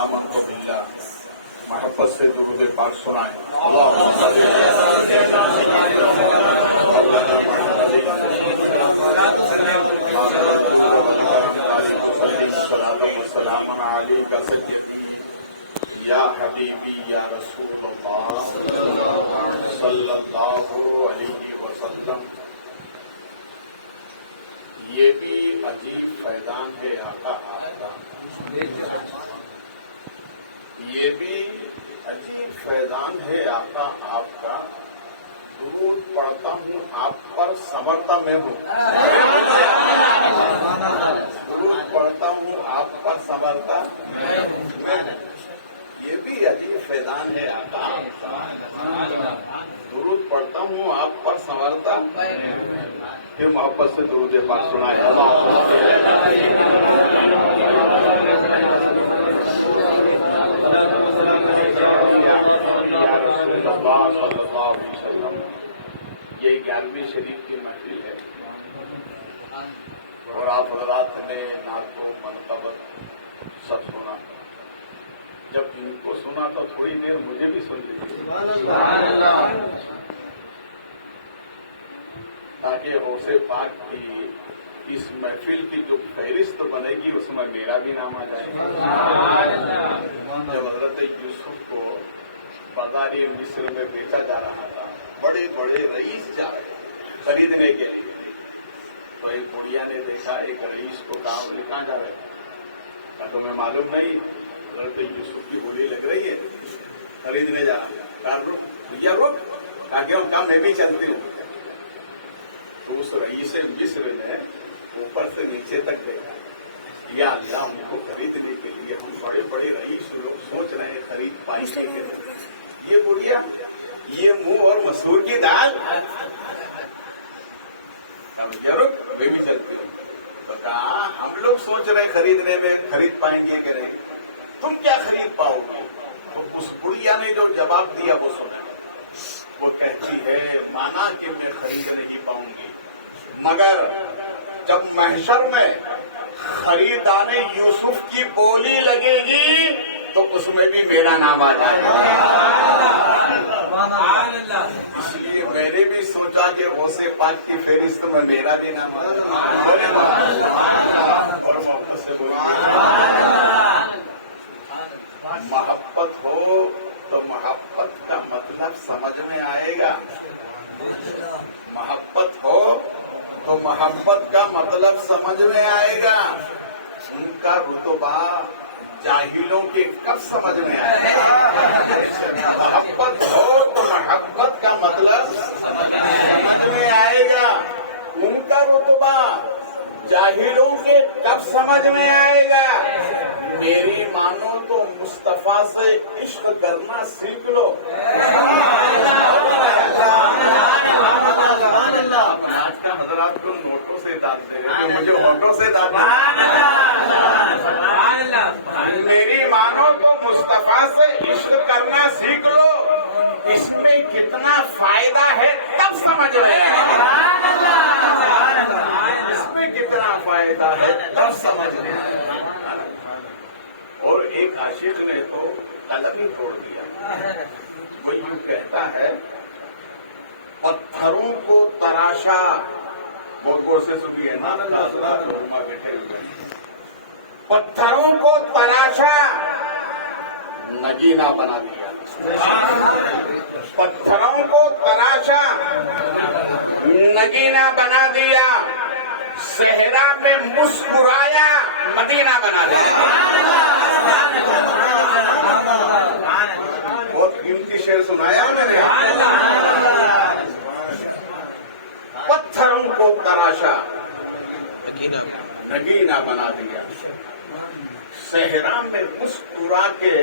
آمنت باللہ، محبت سے درود پاک سنائیں۔ اللہم صل یا حبیبی یا رسول اللہ صلی اللہ علیہ وسلم۔ یہ بھی عجیب فیضان ہے آقا آپ کا، یہ بھی عجیب فیضان ہے آقا آپ کا، درود پڑھتا ہوں آپ پر سنورتا میں ہوں، درود پڑھتا ہوں آپ پر سنورتا میں ہوں، یہ بھی عجیب فیضان ہے آقا آپ کا، درود پڑھتا ہوں آپ پر سنورتا، پھر محبت سے درود پاک سنائے۔ صلی اللہ علیہ وسلم۔ یہ 11ویں شریف کی محفل ہے اور آپ حضرات نے نعت و منقبت سب سنا، جب ان کو سنا تو تھوڑی دیر مجھے بھی سن لی تاکہ غوث پاک کی اس محفل کی جو فہرست بنے گی اس میں میرا بھی نام آ جائے گا۔ جب حضرت یوسف کو بازار مصر میں بیچا جا رہا تھا، بڑے بڑے رئیس جا رہے خریدنے کے لیے، تو ایک بڑھیا نے دیکھا ایک رئیس کو کام لکھا جا رہا ہے، کہا تمہیں معلوم نہیں حضرت یوسف کی بولی لگ رہی ہے، خریدنے جا رہا ہے، کہا رک بھیا رک، کہا کہ ہم کام میں بھی چلتی ہوں۔ تو اس رئیس مصر نے اوپر سے نیچے تک دیکھا، یا اللہ ہم کو خریدنے کے لیے ہم بڑے بڑے رئیس لوگ سوچ رہے ہیں خرید پائیں گے، یہ بڑھیا یہ منہ اور مسور کی دال، ہم کیا رک میں بھی چلتے ہوں۔ تو کہا ہم لوگ سوچ رہے خریدنے میں خرید پائیں گے کہ نہیں، تم کیا خرید پاؤ گے؟ تو اس بڑھیا نے جو جواب دیا وہ سنا، وہ کہتی ہے مانا کہ میں خرید نہیں پاؤں گی، مگر جب محشر میں خریدانے یوسف کی بولی لگے گی تو اس میں بھی میرا نام آ جائے گا۔ اس لیے میں نے بھی سوچا کہ غوث پاک کی فہرست میں میرا بھی نام آ جائے گا۔ محبت ہو تو محبت کا مطلب سمجھ میں آئے گا، محبت ہو تو محبت کا مطلب سمجھ میں آئے گا، ان کا رتبہ جاہلوں کے کب سمجھ میں آئے گا؟ محبت ہو تو محبت کا مطلب سمجھ میں آئے گا، ان کا رتبہ جاہلوں کے کب سمجھ میں آئے گا؟ میری مانو تو مصطفیٰ سے عشق کرنا سیکھ لو۔ حضرات کو نوٹوں سے ڈالتے ہیں، مجھے نوٹوں سے ڈالتے ہیں۔ میری مانو تو مصطفیٰ سے عشق کرنا سیکھ لو، اس میں کتنا فائدہ ہے تب سمجھ میں آئے گا، اس میں کتنا فائدہ ہے تب سمجھ میں آئے گا۔ اور ایک عاشق نے تو قلم ہی توڑ دیا، وہ یوں کہتا ہے پتھروں کو تراشا، غور غور سے سنیے نا، بیٹھے ہوئے، پتھروں کو تراشا نگینا بنا دیا، پتھروں کو تراشا نگینا بنا دیا، صحرا میں مسکرایا مدینہ بنا دیا۔ بہت قیمتی شعر سنایا میں نے، پتھروں کو تراشا نگینا بنا دیا، صحرا میں مسکرا کے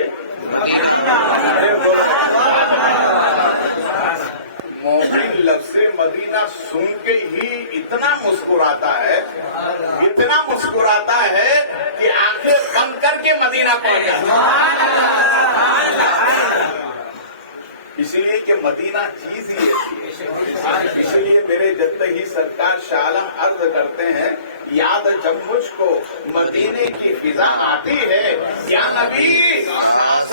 مومن لفظ مدینہ سن کے ہی اتنا مسکراتا ہے، اتنا مسکراتا ہے کہ آنکھیں بند کر کے مدینہ پہنچا، اس لیے کہ مدینہ چیز ہی ہے۔ اس لیے میرے جد ہی سرکار شاہ عالم عرض کرتے ہیں، یاد جب مجھ کو مدینے کی فضا آتی ہے، یا نبی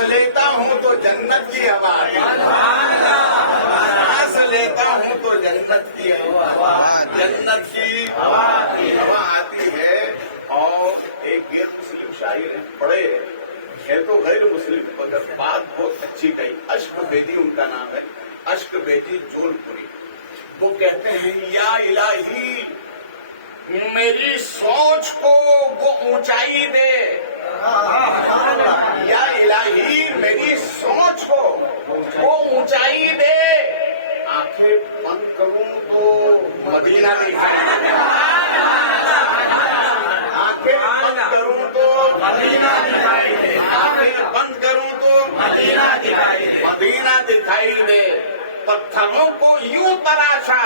لیتا ہوں تو جنت کی ہوا آتی ہے، سانس لیتا ہوں تو جنت کی ہوا، جنت کی ہوا آتی ہے۔ اور ایک غیر مسلم شاعر ہے، پڑھے ہے تو غیر مسلم مگر بات بہت اچھی کہی، اشک بیدی ان کا نام ہے، اشک بیدی جول پوری۔ وہ کہتے ہیں یا الہی میری سوچ کو وہ اونچائی دے، یا الہی میری سوچ کو وہ اونچائی دے، آنکھیں بند کروں تو مدینہ دکھائی دے، آنکھیں بند کروں تو مدینہ دکھائی دے، آنکھیں بند کروں تو مدینہ دکھائی دے، پتھروں کو یوں تراشا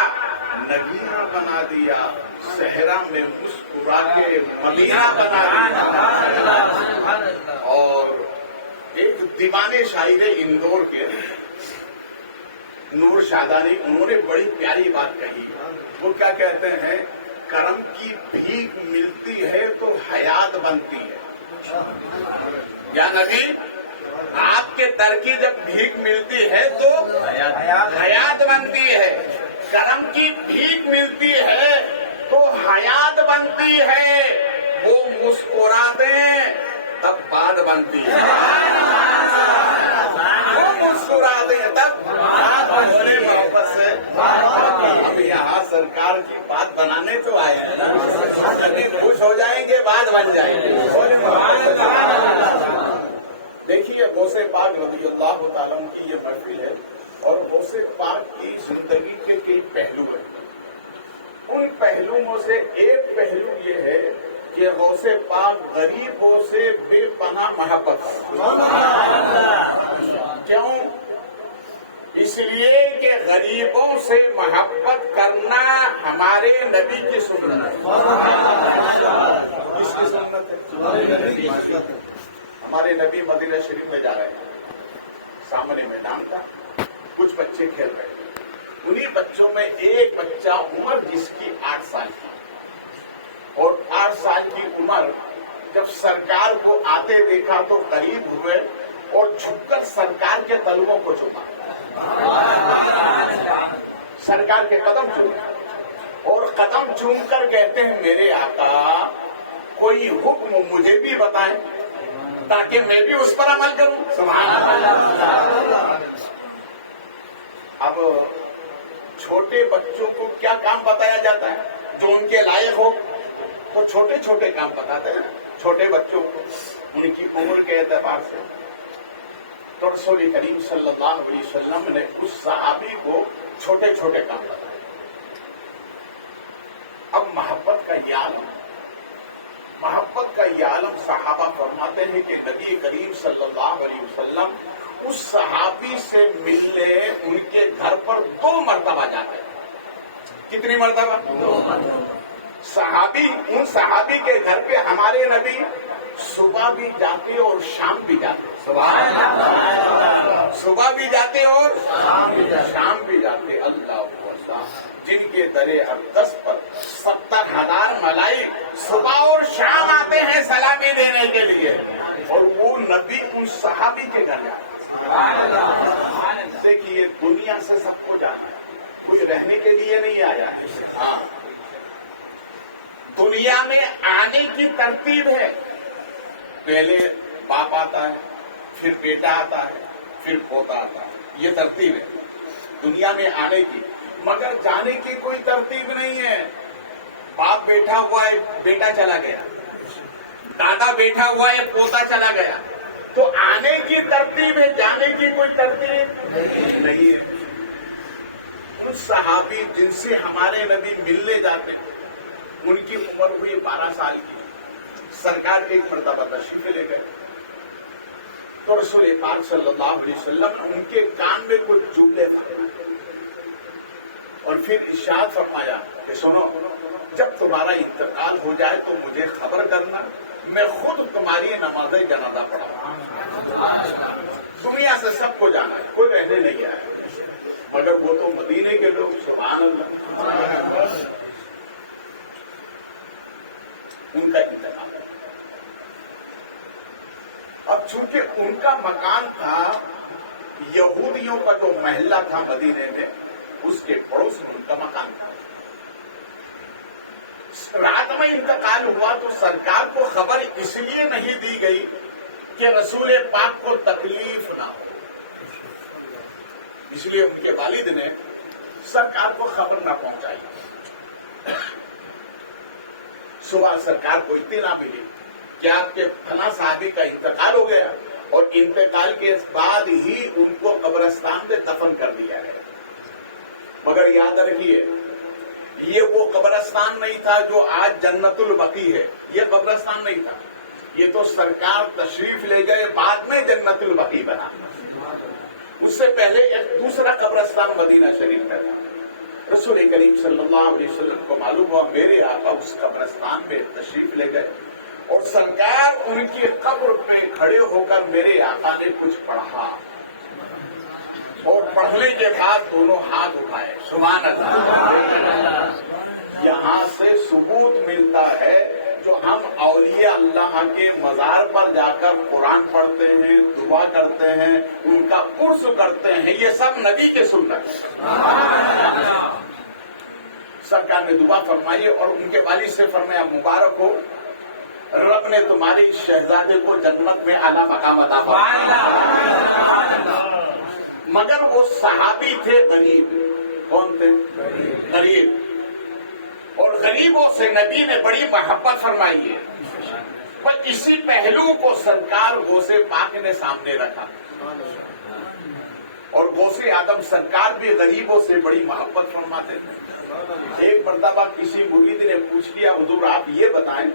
نگینہ بنا دیا، صحرا میں مسکرا کے مدینہ بنا دیا۔ اور ایک دیوانے شاعر اندور کے نور شادانی، انہوں نے بڑی پیاری بات کہی، وہ کیا کہتے ہیں، کرم کی بھیک ملتی ہے تو حیات بنتی ہے۔ یا نبی آپ کے در کی جب بھیک ملتی ہے تو حیات بنتی ہے، کرم کی بھیک ملتی ہے تو حیات بنتی ہے، وہ مسکرا دیں تب بات بنتی ہے، وہ مسکرا دیں تب بڑے محبت سے۔ ہم یہاں سرکار کی بات بنانے تو آئے ہیں نا، کبھی خوش ہو جائیں گے بات بن جائیں گے۔ دیکھیے غوث پاک رضی اللہ تعالیٰ کی یہ محفل ہے، اور غوث پاک کی زندگی کے کئی پہلو ہیں، ان پہلوؤں سے ایک پہلو یہ ہے کہ غوث پاک غریبوں سے بے پناہ محبت کرتے۔ کیوں؟ اس لیے کہ غریبوں سے محبت کرنا ہمارے نبی کی سنت ہے۔ اس کی سنت ہے، ہمارے نبی مدینہ شریف میں جا رہے ہیں، سامنے میدان تھا، کچھ بچے کھیل رہے تھے، انہی بچوں میں ایک بچہ عمر جس کی 8 سال کی، اور 8 سال کی عمر جب سرکار کو آتے دیکھا تو قریب ہوئے اور جھک کر سرکار کے تلووں کو چوما، سرکار کے قدم چومے، اور قدم چوم کر کہتے ہیں میرے آقا کوئی حکم مجھے بھی بتائیں تاکہ میں بھی اس پر عمل کروں۔ سبحان اللہ۔ اب چھوٹے بچوں کو کیا کام بتایا جاتا ہے جو ان کے لائق ہو، تو چھوٹے چھوٹے کام بتاتے ہیں چھوٹے بچوں کو ان کی عمر کے اعتبار سے۔ تو رسول کریم صلی اللہ علیہ وسلم نے اس صحابی کو چھوٹے چھوٹے کام بتائے۔ اب محبت کا یہ عالم، محبت کا یہ عالم، صحابہ فرماتے ہیں کہ نبی کریم صلی اللہ علیہ وسلم اس صحابی سے ملنے ان کے گھر پر 2 مرتبہ جاتے ہیں۔ کتنی مرتبہ؟ 2 مرتبہ۔ ان صحابی کے گھر پہ ہمارے نبی صبح بھی جاتے اور شام بھی جاتے، سبحان اللہ، صبح بھی جاتے اور شام بھی جاتے۔ اللہ اکبر، جن کے در اقدس پر 70,000 ملائک صبح اور شام آتے ہیں سلامی دینے کے لیے، اور وہ نبی ان صحابی کے گھر جاتے۔ دیکھیے دنیا سے سب کو جانا ہے، کوئی رہنے کے لیے نہیں آیا ہے۔ دنیا میں آنے کی ترتیب ہے، پہلے باپ آتا ہے، پھر بیٹا آتا ہے، پھر پوتا آتا ہے، یہ ترتیب ہے دنیا میں آنے کی، مگر جانے کی کوئی ترتیب نہیں ہے۔ باپ بیٹھا ہوا ہے، بیٹا چلا گیا، دادا بیٹھا ہوا ہے، پوتا چلا گیا، تو آنے کی ترتیب ہے، جانے کی کوئی ترتیب نہیں ہے۔ ان صحابی جن سے ہمارے نبی ملنے جاتے ہیں ان کی عمر ہوئی 12 سال کی، سرکار کے ایک مرتبہ تشریف لے گئے، تو رسول پاک صلی اللہ علیہ وسلم ان کے کان میں کچھ جملے تھے، اور پھر ارشاد فرمایا کہ سنو، جب تمہارا انتقال ہو جائے تو مجھے خبر کرنا، میں خود تمہاری نماز جنازہ پڑھاؤں گا۔ دنیا سے سب کو جانا ہے، کوئی رہنے نہیں آیا، مگر وہ تو مدینے کے لوگ، سبحان اللہ، ان کا انتقال۔ اب چونکہ ان کا مکان تھا یہودیوں کا جو محلہ تھا مدینے میں، اس کے پڑوس میں ان کا مکان تھا. رات میں انتقال ہوا تو سرکار کو خبر اس لیے نہیں دی گئی کہ رسول پاک کو تکلیف نہ ہو، اس لیے ان کے والد نے سرکار کو خبر نہ پہنچائی. صبح سرکار کو اطلاع ملی کہ آپ کے فلاں صحابی کا انتقال ہو گیا اور انتقال کے بعد ہی ان کو قبرستان میں دفن کر دیا گیا. مگر یاد رکھیے، یہ وہ قبرستان نہیں تھا جو آج جنت البقیع ہے. یہ قبرستان نہیں تھا، یہ تو سرکار تشریف لے گئے بعد میں جنت البقیع بنا. اس سے پہلے ایک دوسرا قبرستان مدینہ شریف میں تھا. رسول کریم صلی اللہ علیہ وسلم کو معلوم ہوا میرے آقا اس قبرستان میں تشریف لے گئے اور سرکار ان کی قبر پہ کھڑے ہو کر میرے آقا نے کچھ پڑھا اور پڑھنے کے بعد دونوں ہاتھ اٹھائے. سبحان اللہ. یہاں سے ثبوت ملتا ہے جو ہم اولیاء اللہ کے مزار پر جا کر قرآن پڑھتے ہیں، دعا کرتے ہیں، ان کا قرص کرتے ہیں، یہ سب نبی کے سنت ہے. سرکار نے دعا فرمائی اور ان کے والد سے فرمایا مبارک ہو، رب نے تمہاری شہزادے کو جنت میں اعلیٰ مقام عطا فرمایا. مگر وہ صحابی تھے غریب. کون تھے؟ غریب. اور غریبوں سے نبی نے بڑی محبت فرمائی ہے. پر اسی پہلو کو سرکار غوث پاک نے سامنے رکھا اور غوث اعظم سرکار بھی غریبوں سے بڑی محبت فرماتے تھے. ایک مرتبہ کسی مرید نے پوچھ لیا حضور آپ یہ بتائیں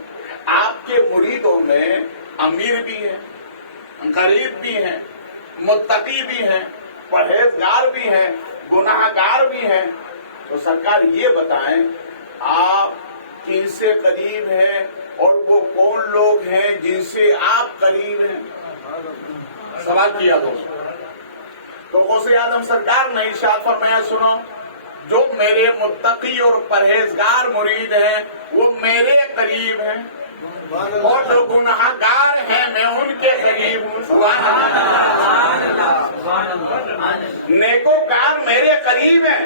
آپ کے مریدوں میں امیر بھی ہیں، غریب بھی ہیں، متقی بھی ہیں، پرہیزگار بھی ہیں، گناہ گار بھی ہیں، تو سرکار یہ بتائیں آپ کن سے قریب ہیں اور وہ کون لوگ ہیں جن سے آپ قریب ہیں. سوال کیا تو غوث اعظم سرکار نے ارشاد فرمایا سنو، جو میرے متقی اور پرہیزگار مرید ہیں وہ میرے قریب ہیں اور جو گناہ گار ہیں میں ان کے قریب ہوں. نیکوکار میرے قریب ہیں،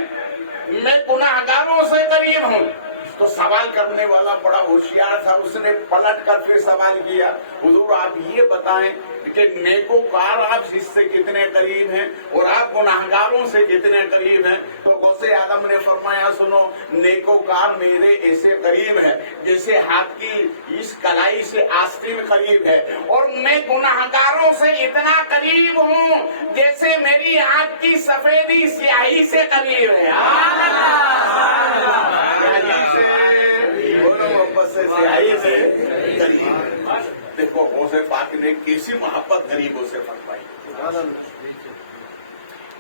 میں گناہ گاروں سے قریب ہوں. تو سوال کرنے والا بڑا ہوشیار تھا، اس نے پلٹ کر پھر سوال کیا حضور آپ یہ بتائیں کہ نیکوکار آپ اس سے کتنے قریب ہیں اور آپ گناہگاروں سے کتنے قریب ہیں. تو غوث اعظم نے فرمایا سنو، نیکوکار میرے ایسے قریب ہے جیسے ہاتھ کی اس کلائی سے آستین قریب ہے، اور میں گناہگاروں سے اتنا قریب ہوں جیسے میری آنکھ کی سفیدی سیاہی سے قریب ہے. سیاہی سے قریب. دیکھو غوث پاک نے کیسی محبت غریبوں سے فرمائی.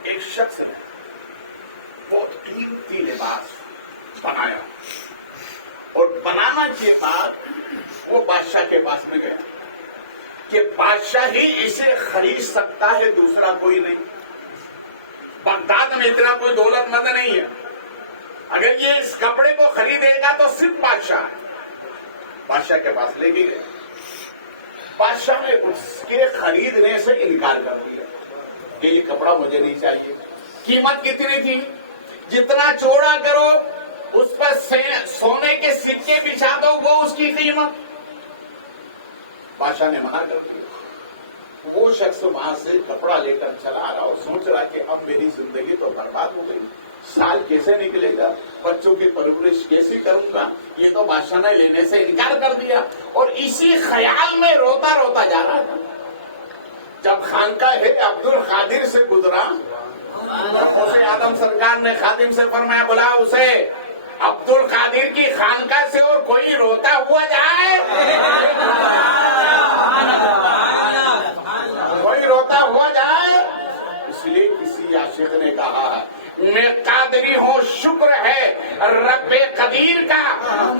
ایک شخص نے بہت قیمتی لباس بنایا اور بنانا کے بعد وہ بادشاہ کے پاس میں گیا کہ بادشاہ ہی اسے خرید سکتا ہے، دوسرا کوئی نہیں. بغداد میں اتنا کوئی دولت مند نہیں ہے، اگر یہ اس کپڑے کو خریدے گا تو صرف بادشاہ ہے. بادشاہ کے پاس لے کے گئے. بادشاہ نے اس کے خریدنے سے انکار کر دیا کہ یہ کپڑا مجھے نہیں چاہیے. قیمت کتنی تھی؟ جتنا چوڑا کرو اس پر سونے کے سکے بچھا دو وہ اس کی قیمت. بادشاہ نے منع کر دیا. وہ شخص وہاں سے کپڑا لے کر چلا رہا اور سوچ رہا کہ اب میری زندگی تو برباد ہو گئی، سال کیسے نکلے گا، بچوں کی پرورش کیسے کروں گا. یہ تو بادشاہ نے لینے سے انکار کر دیا اور اسی خیال میں روتا روتا جا رہا تھا. جب خانقاہ عبد القادر سے گزرا غوث اعظم سرکار نے خادم سے فرمایا بلا اسے عبد القادر کی خانقاہ سے اور کوئی روتا ہوا جائے. کوئی روتا ہوا جائے. اس لیے کسی عاشق نے کہا میں قادری ہوں، شکر ہے رب قدیر کا،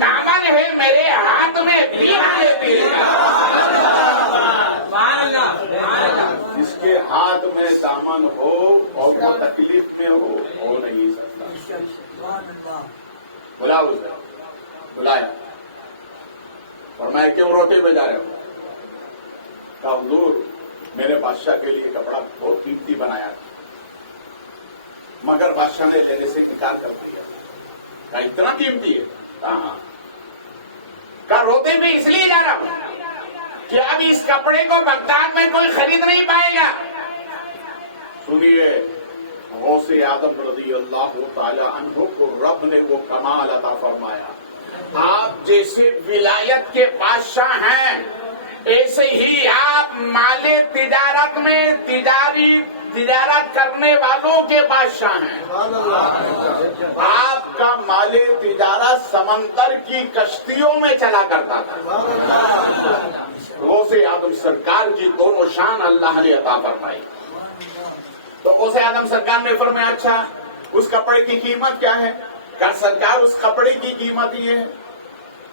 دامن ہے میرے ہاتھ میں جس کے ہاتھ میں دامن ہو اور وہ تکلیف میں ہو نہیں سکتا. بلا اسے، بلایا. فرمایا کیوں روتے ہوئے جا رہے ہو؟ کہا حضور میں نے بادشاہ کے لیے کپڑا بہت قیمتی بنایا تھا، مگر بادشاہ نے لینے سے انکار کر دیا۔ کہا اتنا قیمتی ہے؟ کہا کہا روتے میں اس لیے جا رہا ہوں کہ اب اس کپڑے کو بغداد میں کوئی خرید نہیں پائے گا۔ سنیے، غوث اعظم رضی اللہ تعالی عنہ کو رب نے وہ کمال عطا فرمایا، آپ جیسے ولایت کے بادشاہ ہیں ایسے ہی آپ مال تجارت میں تجارت کرنے والوں کے بادشاہ ہیں۔ آپ کا مال تجارت سمندر کی کشتیوں میں چلا کرتا تھا۔ غوث اعظم سرکار کی دونوں شان اللہ نے عطا فرمائی۔ تو غوث اعظم سرکار نے فرمایا اچھا اس کپڑے کی قیمت کیا ہے؟ کہا سرکار اس کپڑے کی قیمت یہ ہے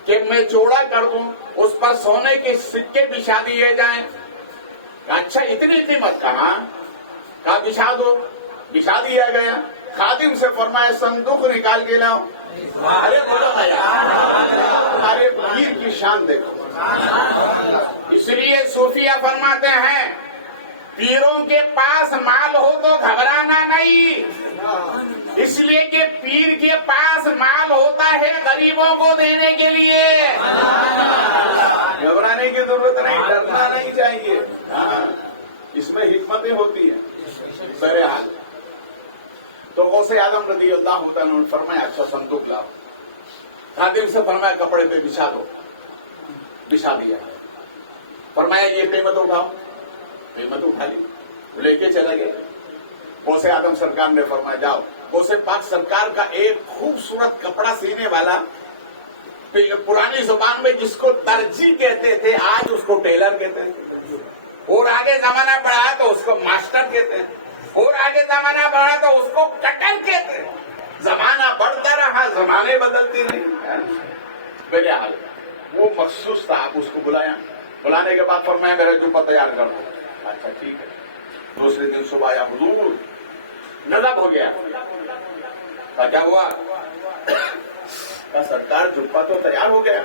کہ میں چوڑا کر دوں، اس پر سونے کے سکے بچھا دیے جائیں۔ کہا اچھا اتنی قیمت؟ کہا بچھا دو۔ بچھا دیا گیا۔ خادم سے فرمایا صندوق نکال کے لاؤ۔ ارے بولو نا یار، ہمارے پیر کی شان دیکھو۔ اس لیے صوفیہ فرماتے ہیں پیروں کے پاس مال ہو تو گھبرانا نہیں، اس لیے کہ پیر کے پاس مال ہوتا ہے غریبوں کو دینے کے لیے۔ گھبرانے کی ضرورت نہیں، ڈرنا نہیں چاہیے، اس میں حکمتیں ہوتی ہیں۔ بہرحال تو غوث اعظم رضی اللہ تعالیٰ نے فرمایا اچھا صندوق لاؤ۔ خادم سے فرمایا کپڑے پہ بچھا دو۔ بچھا دیا۔ فرمایا یہ قیمت اٹھاؤ۔ قیمت اٹھا لی، لے کے چلا گیا۔ غوث اعظم سرکار نے فرمایا جاؤ۔ غوث پاک سرکار کا ایک خوبصورت کپڑا سینے والا، پرانی زبان میں جس کو درجی کہتے تھے آج اس کو ٹیلر کہتے ہیں، اور آگے زمانہ بڑھا تو اس کو ماسٹر کہتے ہیں، اور آگے زمانہ بڑھا تو اس کو کٹر کہتے ہیں۔ زمانہ بڑھتا رہا، زمانے بدلتے رہے۔ میرے حال وہ مخصوص تھا، آپ اس کو بلایا۔ بلانے کے بعد فرمایا میرا جوبہ تیار کر دو۔ اچھا ٹھیک ہے۔ دوسرے دن صبح آیا، حضور نظب ہو گیا۔ کیا ہوا؟ سرکار جوبہ تو تیار ہو گیا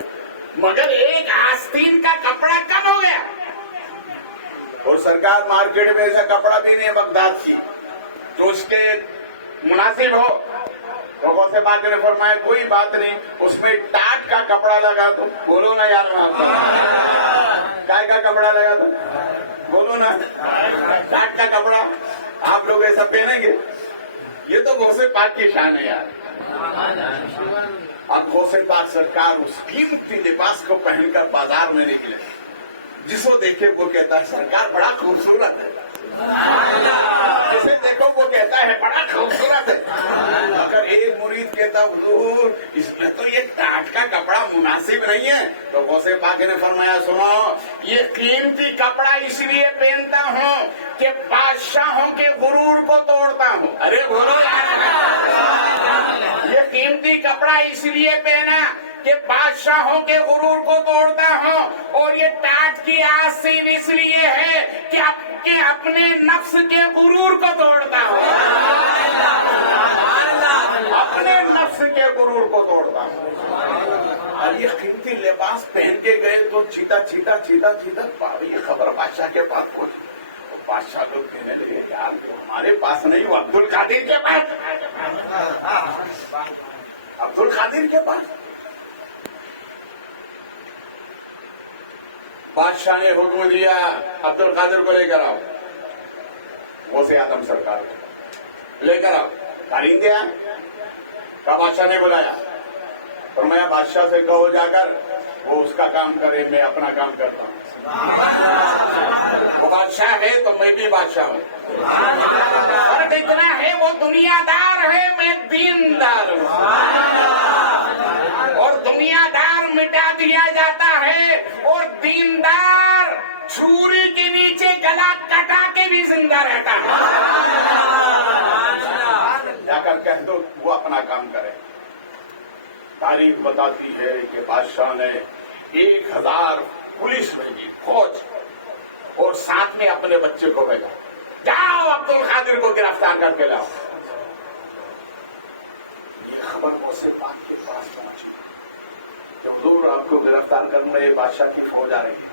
مگر ایک آستین کا کپڑا کم ہو گیا، اور سرکار مارکیٹ میں ایسا کپڑا بھی نہیں ہے بغداد کی جو اس کے مناسب ہو۔ لوگوں سے بات نے فرمایا کوئی بات نہیں، اس میں ٹاٹ کا کپڑا لگا دو۔ بولو نا یار، کائے کا کپڑا لگا دو؟ بولو نا، ٹاٹ کا کپڑا۔ آپ لوگ ایسا پہنیں گے؟ یہ تو غوث پاک کی شان ہے یار۔ اب غوث پاک سرکار اس قیمتی لباس کو پہن کر بازار میں نکلے، جس کو دیکھے وہ کہتا ہے سرکار بڑا خوبصورت ہے، جسے دیکھو وہ کہتا ہے بڑا خوبصورت ہے۔ اگر ایک مرید کہتا حضور اس میں تو یہ ٹاٹ کا کپڑا مناسب نہیں ہے، تو غوث پاک نے فرمایا سنو، یہ قیمتی کپڑا اس لیے پہنتا ہوں کہ بادشاہوں کے غرور کو توڑتا ہوں۔ ارے بولو یہ قیمتی کپڑا اس لیے پہنا کہ بادشاہوں کے غرور کو توڑتا ہوں، اور یہ ٹاٹ کی آستین اس لیے ہے کہ اپنے نفس کے غرور کو توڑتا ہوں، اپنے نفس کے غرور کو توڑتا ہوں۔ اور یہ قیمتی لباس پہن کے گئے تو چیتا یہ خبر بادشاہ کے پاس پہنچی۔ بادشاہ لوگ کہنے لگے یار ہمارے پاس نہیں، وہ عبد القادر کے پاس، عبد القادر کے پاس۔ بادشاہ نے حکم دیا عبد القادر کو لے کر آؤ، غوث اعظم سرکار کو لے کر آؤ۔ تعلیم دیا کا بادشاہ نے بلایا، فرمایا بادشاہ سے کہو جا کر وہ اس کا کام کرے، میں اپنا کام کرتا ہوں۔ وہ بادشاہ ہے تو میں بھی بادشاہ ہوں، فرق اتنا ہے وہ دنیا دار ہے میں دیندار ہوں، اور دنیا دار مٹا دیا جاتا ہے اور دیندار چھری کے نیچے گلا کٹا کے بھی زندہ رہتا ہے۔ جا کر کہہ دو وہ اپنا کام کرے۔ تاریخ بتاتی ہے کہ بادشاہ نے 1000 پولیس بھیجی، فوج، اور ساتھ میں اپنے بچے کو بھیجا، جاؤ عبد القادر کو گرفتار کر کے لاؤ۔ یہ خبر غوث پاک کے پاس پہنچی، حضور آپ کو گرفتار کرنے بادشاہ کی فوج آ رہی ہے۔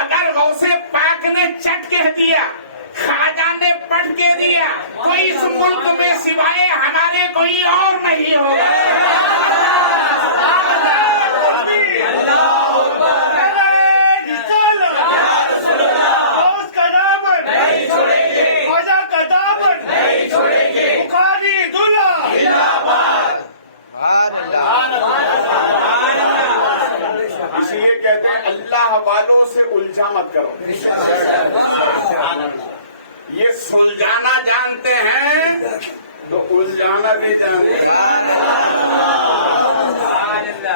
اگر غوث پاک نے چٹ کہہ دیا، خواجہ نے پٹ کے دیا، تو اس ملک میں سوائے ہمارے کوئی اور نہیں ہوگا۔ اس لیے کہتے ہیں اللہ والوں سے الجھا مت کرو، یہ سلجھانا جانتے ہیں تو الجھانا بھی جانتے ہیں،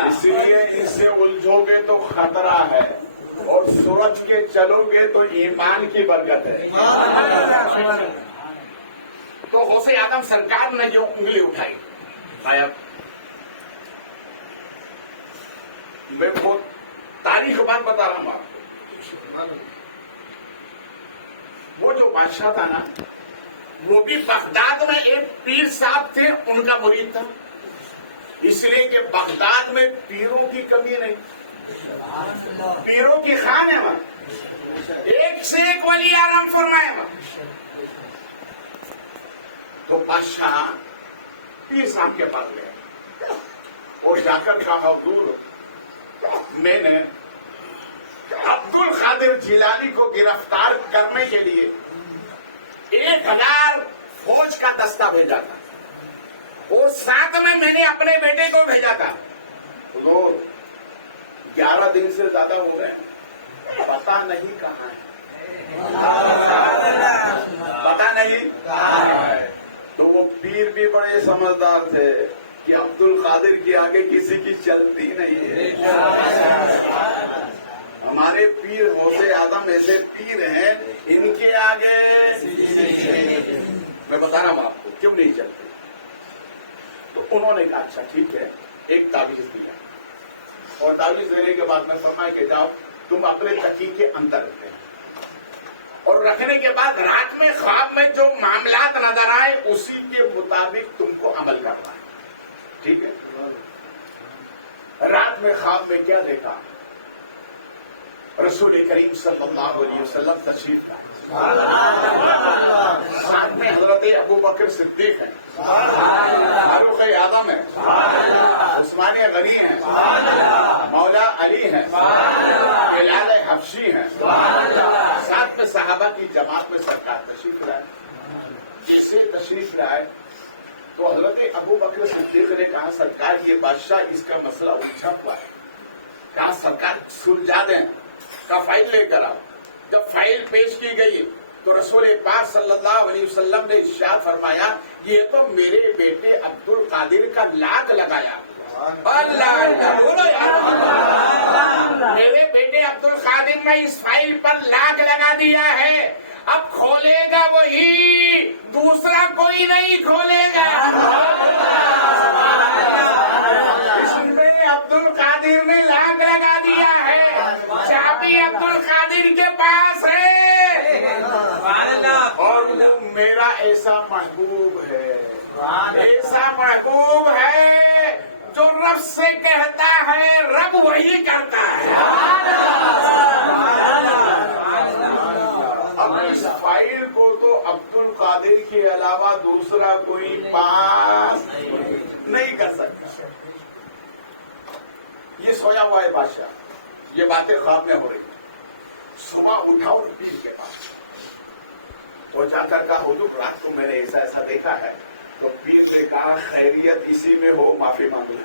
اس لیے اس سے الجھو گے تو خطرہ ہے، اور سوچ کے چلو گے تو ایمان کی برکت ہے۔ تو غوث اعظم سرکار نے جو انگلی اٹھائی، صاحب میں بہت تاریخ بات بتا رہا ہوں آپ کو۔ وہ جو بادشاہ تھا نا، وہ بھی بغداد میں ایک پیر صاحب تھے، ان کا مرید تھا، اس لیے کہ بغداد میں پیروں کی کمی نہیں، پیروں کی خان ہے وہاں، ایک سے ایک ولی آرام فرمائے وہاں۔ تو بادشاہ پیر صاحب کے پاس گئے اور جا کر کہا حضور میں نے عبد القادر جیلانی کو گرفتار کرنے کے لیے 1000 فوج کا دستہ بھیجا تھا، اور ساتھ میں نے اپنے بیٹے کو بھیجا تھا۔ حضور 11 دن سے زیادہ ہو گئے، پتا نہیں کہاں ہے، پتا نہیں کہاں ہے۔ تو وہ پیر بھی بڑے سمجھدار تھے کہ عبد القادر کے آگے کسی کی چلتی نہیں ہے۔ ہمارے پیر غوث اعظم ایسے پیر ہیں، ان کے آگے میں بتا رہا ہوں آپ کو کیوں نہیں چلتے۔ تو انہوں نے کہا اچھا ٹھیک ہے، ایک تعویذ دیا، اور تعویذ دینے کے بعد میں فرمایا کہ جاؤ تم اپنے تکی کے اندر رکھتے ہیں، اور رکھنے کے بعد رات میں خواب میں جو معاملات نظر آئے اسی کے مطابق تم کو عمل کرنا ہے، ٹھیک ہے۔ رات میں خواب میں کیا دیکھا؟ رسول کریم صلی اللہ علیہ وسلم تشریف لائے، ساتھ میں حضرت ابو بکر صدیق ہیں، فاروق اعظم ہیں، عثمان غنی ہیں، مولا علی ہیں، بلال حبشی ہیں، ساتھ میں صحابہ کی جماعت میں سرکار تشریف لائے۔ جس سے تشریف لائے تو حضرت ابو بکر صدیق نے کہا سرکار یہ بادشاہ اس کا مسئلہ الجھا ہوا ہے، کہا سرکار سلجھا دیں، کا فائل لے کر آؤ۔ جب فائل پیش کی گئی تو رسول پاک صلی اللہ علیہ وسلم نے ارشاد فرمایا یہ تو میرے بیٹے عبد القادر کا لاگ لگایا، میرے بیٹے عبد القادر نے اس فائل پر لاگ لگا دیا ہے، اب کھولے گا وہی، دوسرا کوئی نہیں کھولے گا۔ اس میں عبد القادر نے لاگ لگا دیا ہے، چابی عبد القادر کے پاس ہے، اور وہ میرا ایسا محبوب ہے، ایسا محبوب ہے جو رب سے کہتا ہے رب وہی کرتا ہے۔ اب اس فائل کو تو عبد القادر کے علاوہ دوسرا کوئی پاس نہیں کر سکتا۔ یہ سویا ہوا ہے بادشاہ، یہ باتیں خواب میں ہو رہی ہیں۔ صبح اٹھا اور پیر کے پاس تو جا کر کہا حضور رات کو میں نے ایسا ایسا دیکھا ہے، تو پیر نے کہا خیریت اسی میں ہو معافی مانگ لو،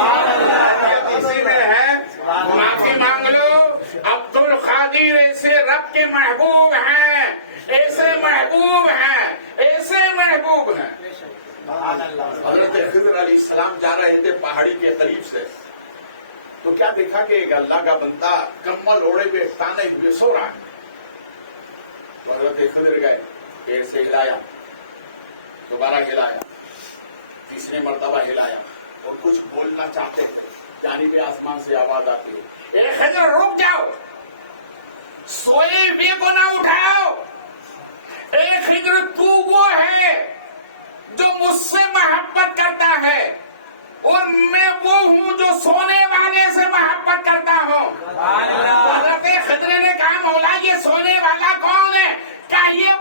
خیریت اسی میں ہے معافی مانگ لو۔ عبد القادر ایسے رب کے محبوب ہیں، ایسے محبوب ہیں، ایسے محبوب ہیں۔ حضرت خضر علیہ السلام جا رہے تھے پہاڑی کے قریب سے، تو کیا دیکھا کہ ایک اللہ کا بندہ کمبل اوڑے پہ تانے ہوئے سو رہا ہے۔ تو حضرت خضر گئے، پیر سے ہلایا، دوبارہ ہلایا، تیسری مرتبہ ہلایا، اور کچھ بولنا چاہتے ہیں، جانب آسمان سے آواز آتی ہے اے خضر رک جاؤ، سوئے ہوئے کو نہ اٹھاؤ۔ اے خضر تو وہ ہے جو مجھ سے محبت کرتا ہے، اور میں وہ ہوں جو سونے والے سے محبت کرتا ہوں۔